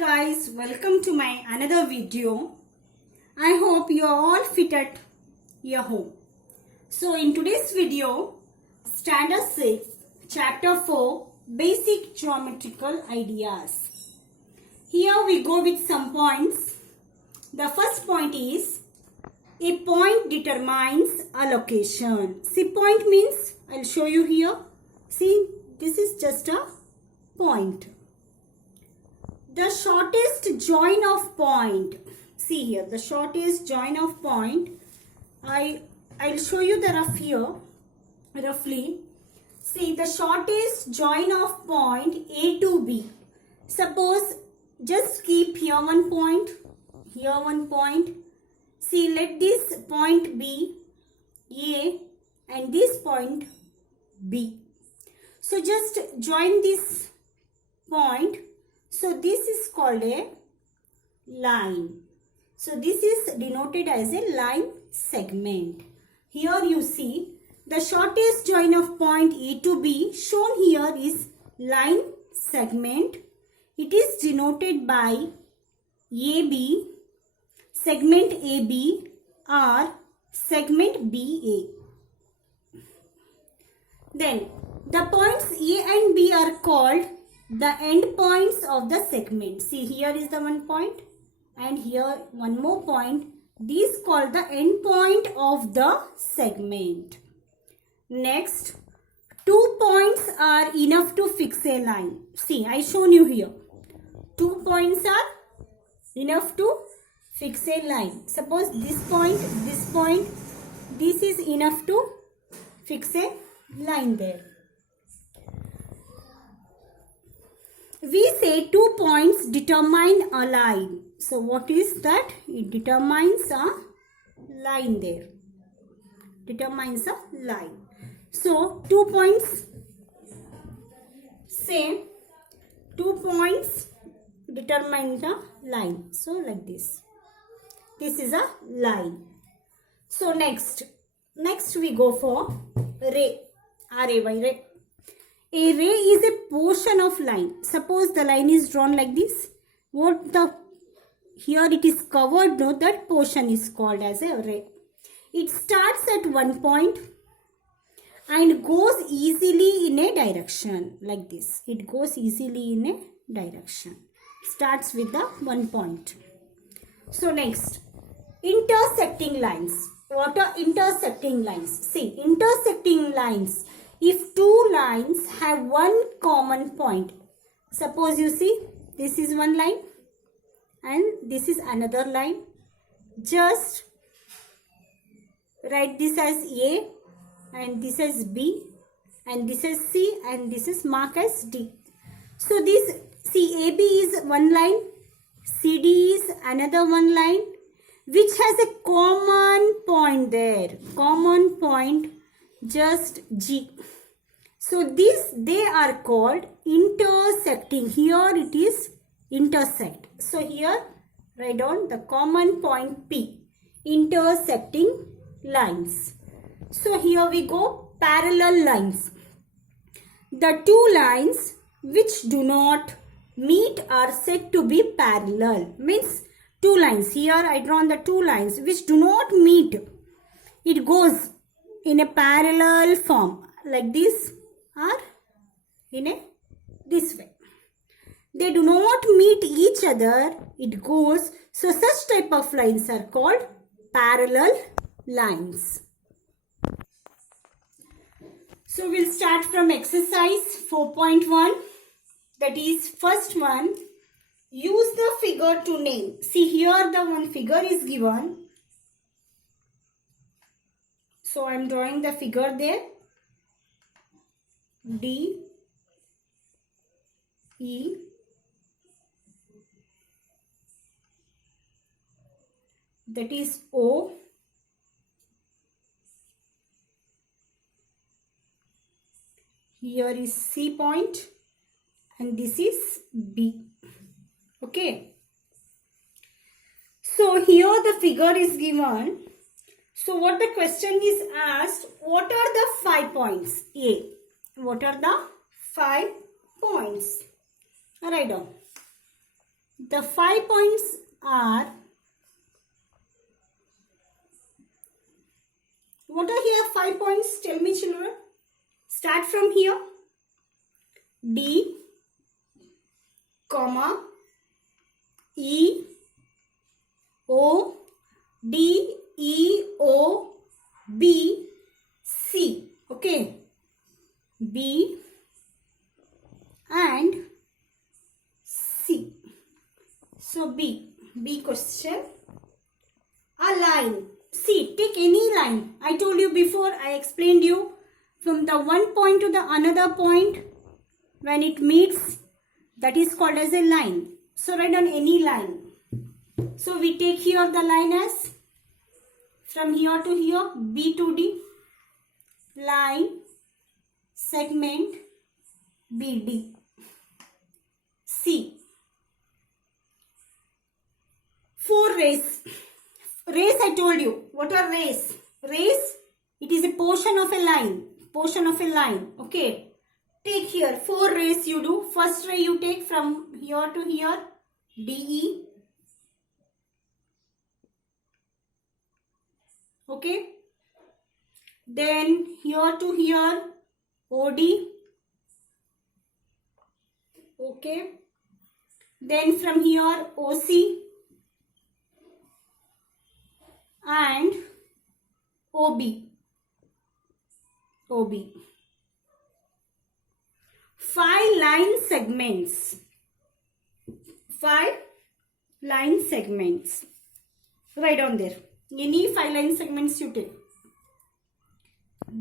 guys, welcome to my another video. I hope you are all fit at your home. So in today's video, Standard 6, Chapter 4, Basic Geometrical Ideas. Here we go with some points. The first point is, a point determines a location. See, point means, I'll show you here. See, this is just a point. The shortest join of point. See here, the shortest join of point. I'll show you the rough here, roughly. See, the shortest join of point A to B. Suppose, just keep here one point, here one point. See, let this point be A and this point B. So, just join this point. So, this is called a line. So, this is denoted as a line segment. Here you see the shortest join of point A to B shown here is line segment. It is denoted by AB, segment AB or segment BA. Then, the points A and B are called the end points of the segment. See, here is the one point and here one more point. These called the end point of the segment. Next, 2 points are enough to fix a line. See, I shown you here. 2 points are enough to fix a line. Suppose this point, this is enough to fix a line there. We say 2 points determine a line. So, what is that? It determines a line there. Determines a line. So, 2 points. Say 2 points determine the line. So, like this. This is a line. So, next we go for ray. R-A-Y, ray. A ray is a portion of line. Suppose the line is drawn like this. Here it is covered, no, that portion is called as a ray. It starts at one point and goes easily in a direction like this. It goes easily in a direction. Starts with the one point. So next, intersecting lines. What are intersecting lines? See, intersecting lines. If 2 lines have one common point, suppose you see this is one line and this is another line, just write this as A and this as B and this is C and this is marked as D. So this, see, AB is one line, CD is another one line which has a common point there, common point, just G. So they are called intersecting. Here it is intersect. So here write down the common point P, intersecting lines. So here we go, parallel lines. The 2 lines which do not meet are said to be parallel. Means 2 lines. Here I drawn the 2 lines which do not meet. It goes in a parallel form like this or in a this way. They do not meet each other. It goes. So such type of lines are called parallel lines. So we'll start from exercise 4.1. That is, first one, use the figure to name. See, here the one figure is given. So I am drawing the figure there. D, E, that is O, here is C point and this is B. Okay. So here the figure is given. So what the question is asked, what are the 5 points? A. What are the 5 points? Write down. The 5 points are, what are here 5 points? Tell me, children. Start from here. D, comma, E, O, D, E, O, B, C. Okay. B and C. So B question. A line. See, take any line. I told you before, I explained you from the one point to the another point. When it meets, that is called as a line. So write on any line. So we take here the line as from here to here, B to D. Line, segment, BD. C. 4 rays. Rays, I told you. What are rays? Rays, it is a portion of a line. Portion of a line. Okay. Take here 4 rays you do. First ray you take from here to here. DE. Okay. Then here to here. OD. Okay. Then from here OC. And OB. OB. 5 line segments. 5 line segments. Write down there. Any 5 line segments you take.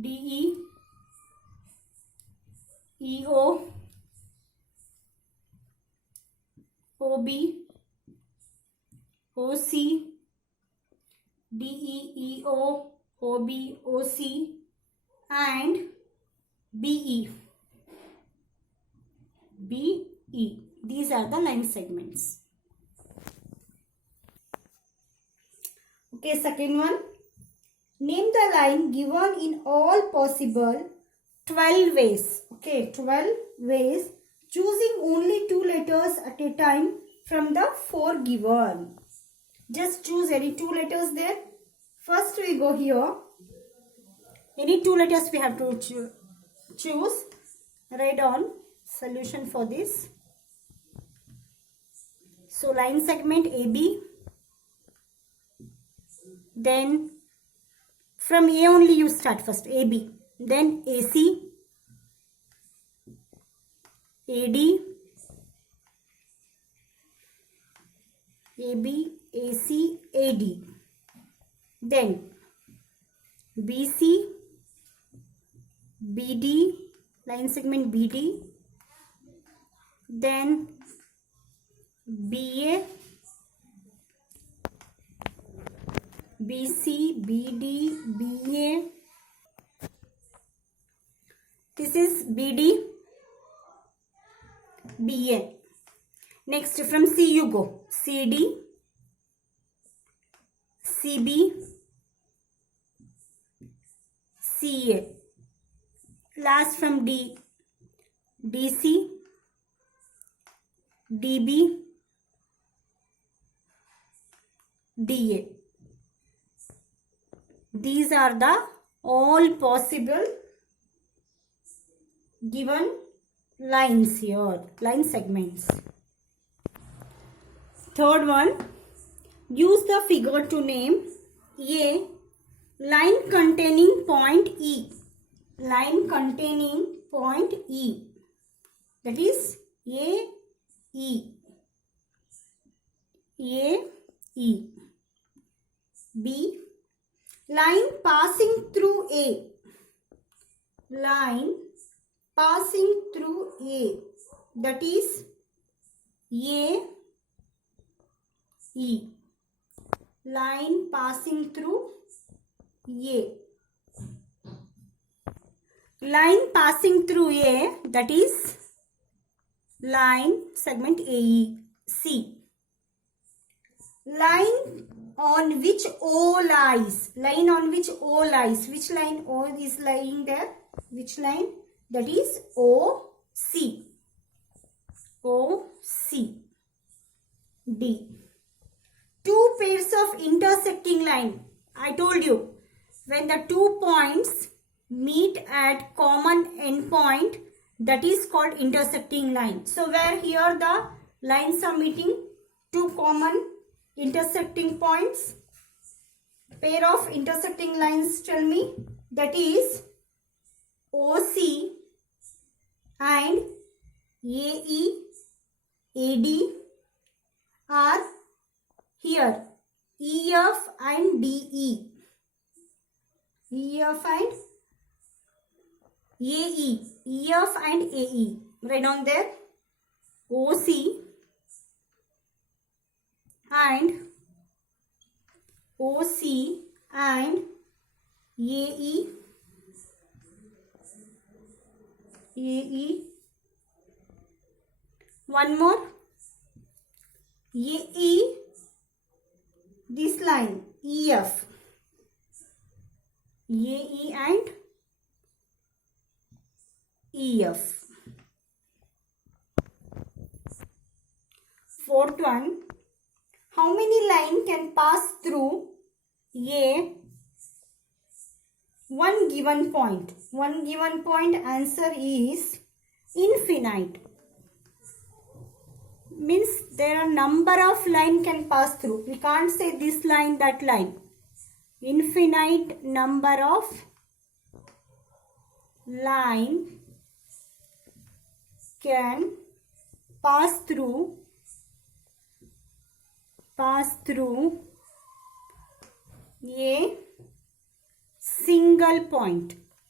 DE, EO, OB, OC, DEEO, OB, OC and BE. BE. These are the line segments. Okay, second one. Name the line given in all possible 12 ways. Okay, 12 ways. Choosing only 2 letters at a time from the 4 given. Just choose any 2 letters there. First we go here. Any 2 letters we have to choose. Write down solution for this. So line segment AB. Then from A only you start first. AB. Then AC. AD. AB. AC. AD. Then BC. BD. Line segment BD. Then BA. BC, BD, BA. This is BD, BA. Next from C you go. CD, CB, CA. Last from D, DC, DB, DA. These are the all possible given lines here, line segments. Third one, use the figure to name a line containing point E. Line containing point E. That is A, E. A, E. B, line passing through A. Line passing through A. That is A, E. Line passing through A. Line passing through A, that is line segment AE. C. Line on which O lies. Line on which O lies. Which line O is lying there? Which line? That is OC. OC. D. Two pairs of intersecting line. I told you, when the 2 points meet at common endpoint, that is called intersecting line. So where here the lines are meeting, two common intersecting points, pair of intersecting lines, tell me, that is OC and AE, AD are here EF and DE. EF and AE. EF and AE. Write down there. OC and OC and AE. AE. One more. AE. This line EF. AE and EF. Fourth one, how many line can pass through A one given point? One given point, answer is infinite. Means there are number of line can pass through. We can't say this line, that line. Infinite number of line can pass through a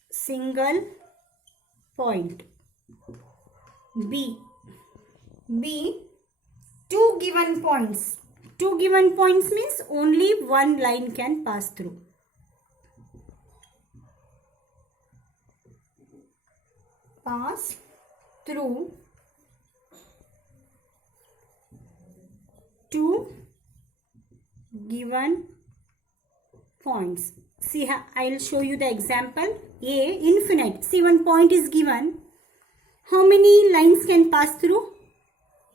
single point. B, two given points. Two given points means only one line can pass through. Pass through two given points. See, I will show you the example. A, infinite. See, one point is given. How many lines can pass through?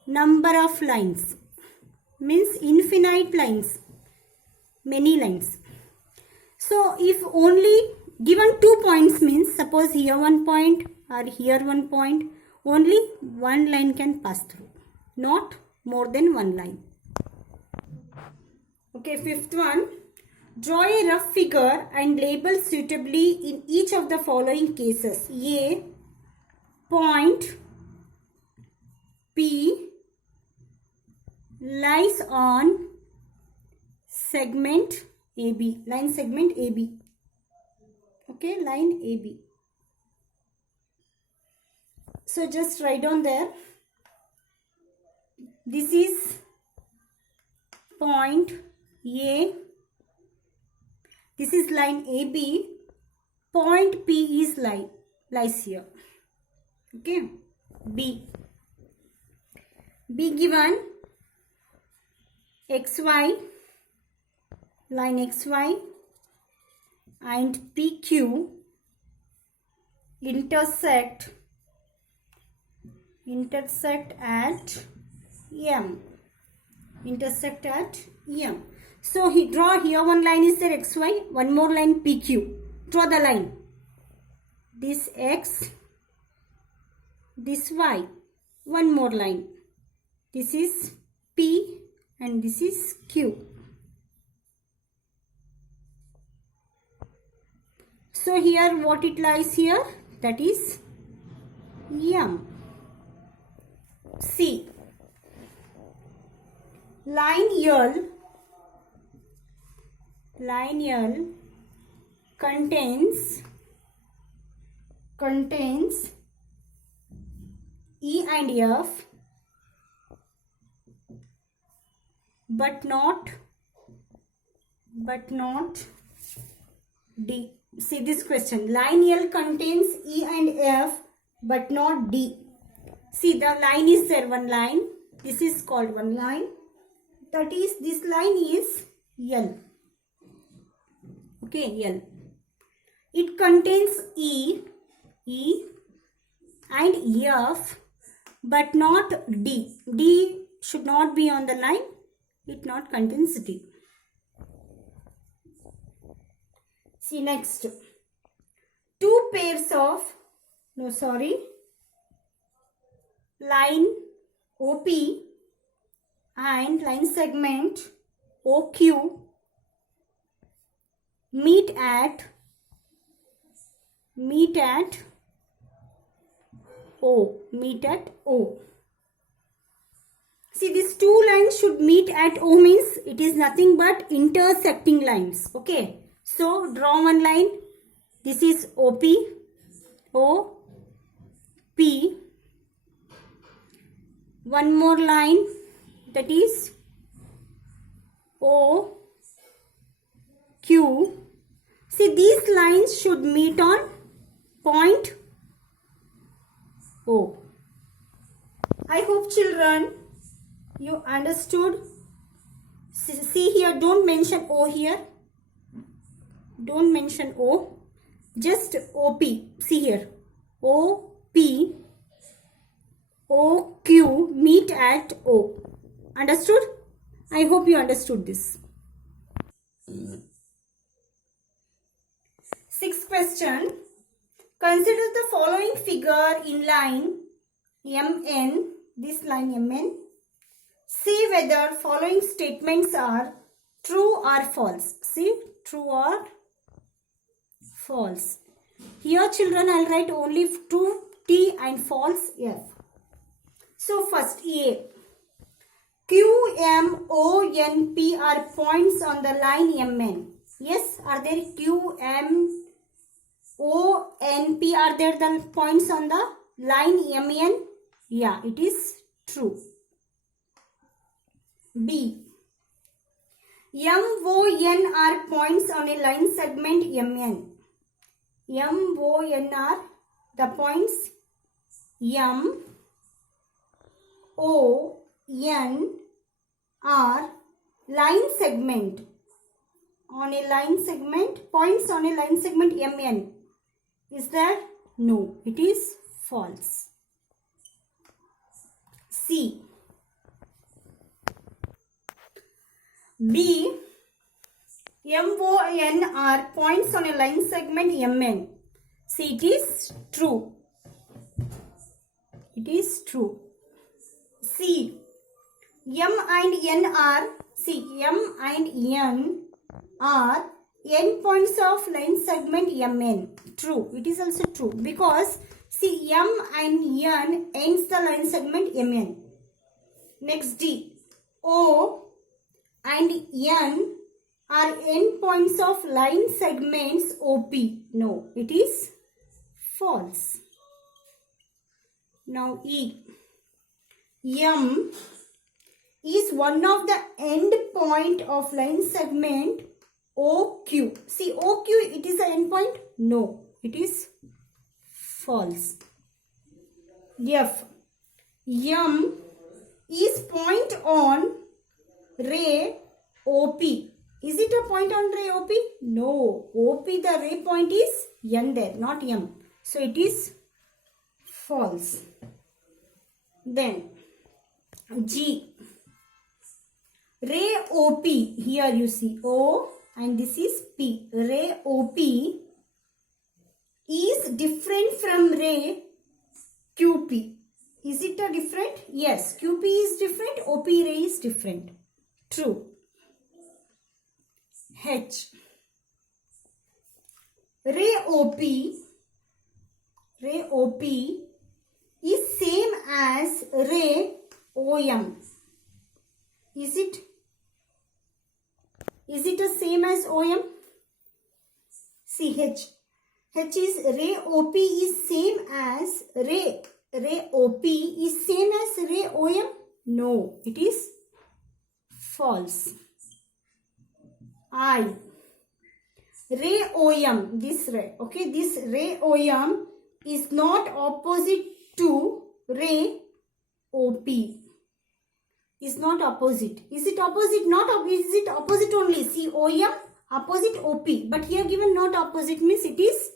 Number of lines. Means infinite lines. Many lines. So, if only given 2 points means, suppose here 1 point or here 1 point, only one line can pass through. Not more than one line. Okay, fifth one. Draw a rough figure and label suitably in each of the following cases. A, point P lies on segment AB. Line segment AB. Okay, line AB. So just write down there. This is point A. This is line AB. Point P is lies here. Okay. B given XY, line XY and PQ intersect at M. Intersect at M. So he draw here one line is there XY, one more line PQ. Draw the line. This X, this Y, one more line. This is P and this is Q. So here what it lies here? That is M. C. Line L contains E and F but not D. See this question. Line L contains E and F but not D. See the line is there, one line. This is called one line. That is, this line is L. Okay, L. It contains E and F but not D. D should not be on the line. it not contains D. See next. Two pairs of, line OP and line segment OQ meet at O. See, these two lines should meet at O means it is nothing but intersecting lines. Okay. So, draw one line. This is OP. One more line, that is OQ. See, these lines should meet on point O. I hope children you understood. See here, don't mention O here. Don't mention O. Just OP. See here. OP, OQ meet at O. Understood? I hope you understood this. Sixth question. Consider the following figure in line MN. This line MN. See whether following statements are true or false. See, true or false. Here children, I'll write only true T and false F. So first A. Q, M, O, N, P are points on the line MN. Yes, are there Q, M, O, N, P are there the points on the line MN? Yeah, it is true. B. M, O, N are points on a line segment MN. M, O, N are the points M, O, N are line segment on a line segment, points on a line segment MN. Is there? No, it is false. C. B. M, O, N are points on a line segment MN. See, it is true. It is true. C. M and N are, M and N are endpoints of line segment MN. True. It is also true because see, M and N ends the line segment MN. Next D. O and N are endpoints of line segments OP. No, it is false. Now E. M is one of the end point of line segment OQ. See, OQ, it is an end point? No, it is false. F. M is point on ray OP. Is it a point on ray OP? No. OP, the ray point is N there, not M. So, it is false. Then, G. Ray OP, here you see O and this is P. Ray OP is different from ray QP. Is it a different? Yes, QP is different, OP ray is different. True. H. Ray OP is same as ray OM. Is it the same as OM? See H. H is ray OP is same as ray OP is same as ray OM? No, it is false. I. Ray OM, this ray, okay, this ray OM is not opposite to ray OP. Is not opposite. Is it opposite? Not opposite. Is it opposite only? See, OM opposite OP. But here given not opposite means it is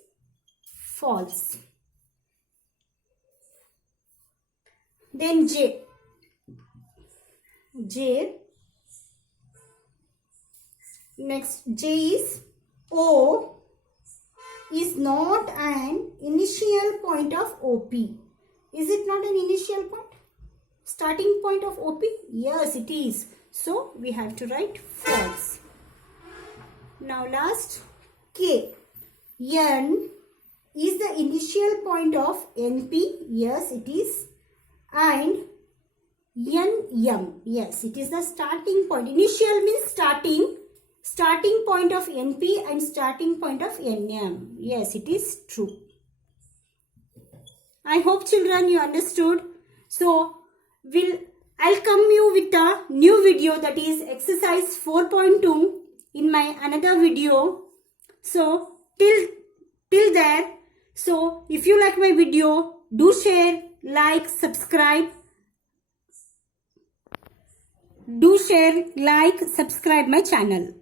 false. Then J. Next, J is O is not an initial point of OP. Is it not an initial point? Starting point of OP? Yes, it is. So, we have to write false. Now, last, K. N is the initial point of NP. Yes, it is. And NM. Yes, it is the starting point. Initial means starting. Starting point of NP and starting point of NM. Yes, it is true. I hope children you understood. So, I'll come you with a new video, that is exercise 4.2 in my another video. So, till there. So, if you like my video, do share, like, subscribe. Do share, like, subscribe my channel.